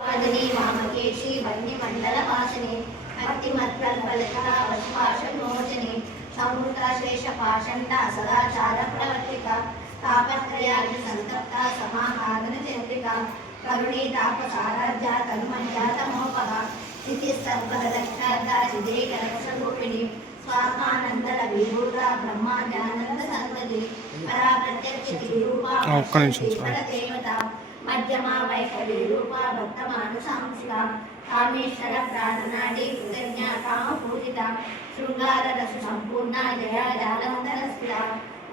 वादिनी वामकेशी वह्निमण्डलवासिनी भक्तिमत्कल्पलता वशपाशमोचनी संवृता शेषपाषण्डा सदाचारप्रवर्तिका तापत्रयादि संतप्ता समाहारनचन्द्रिका करुणीतापसाराध्या तन्मञ्जातमोपहा स्थितिस्तर्पदलक्षार्धा चिदेकलक्षरूपिणी स्वात्मानन्दलविभूता ब्रह्माण्डानन्दसन्मति परा प्रत्यक्षितिरूपा परदेवता मध्यमा वैखरी रूपा भक्तमानुसांसिका कामेश्वर प्राणनाडी कृतज्ञा कामपूजिता शृंगार रस संपूर्णा जया जालंधरस्थिता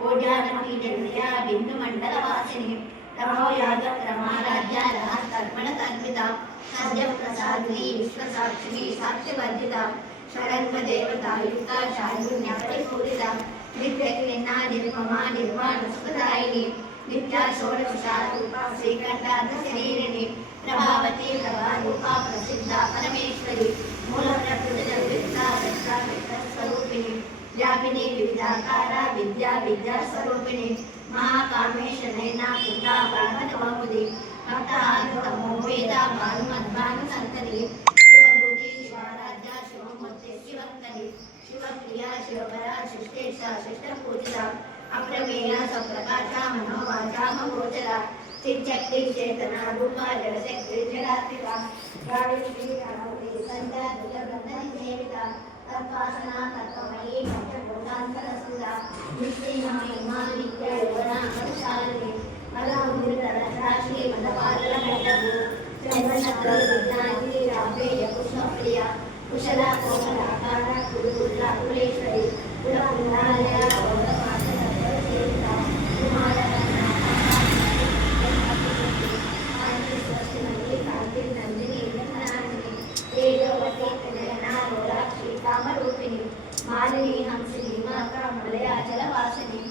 ओड्यानमही जन्मया बिन्दुमण्डलवासिनी रमो यागक्रमाराध्या रहस्तर्पणतर्पिता सद्यप्रसादिनी विश्वसाक्षिणी साक्ष्यवर्जिता शरण्यदेवता युक्ता शाल्युन्यपरिपूरिता नित्यक्लिन्ना निर्ममा निर्वाणसुखदायिनी नित्या षोडशरूपा श्रीकण्ठार्धशरीरिणी प्रभावती प्रभारूपा प्रसिद्धा परमेश्वरी मूलप्रकृतिजन्विता दत्तास्वरूपिणी व्यापिनी विविधाकारा विद्या विद्यास्वरूपिणी महाकामेश नयना पुत्रा प्राणतममुदी भक्ताद्भुतमोवेदा भानुमद्भानुसन्तति शिवदूती शिवाराध्या शिवमूर्ते शिवङ्करी शिवप्रिया शिवपरा शिष्टेशा शिष्टपूजिता अप्रमेया सप्रकाशा मनोवाचा महोचरा चिच्चक्ति चेतना रूपा जलशक्ति जलात्मिका गायत्री राहुली संध्या दुर्लभंधनि सेविता तत्वासना तत्वमयी पंचभूतान्तरस्थिता निश्चयमयी मानित्या यौवना मदशालिनी मदमुदितरसा श्रीमदपालनमण्डपू चन्द्रशक्ति विद्याञ्जलि राम्भेय पुष्पप्रिया कुशला कोमलाकारा कुरुपुत्रा कुलेश्वरी कुलपुण्डालया मालिनी हंसिनी माता मलयाचलवासिनी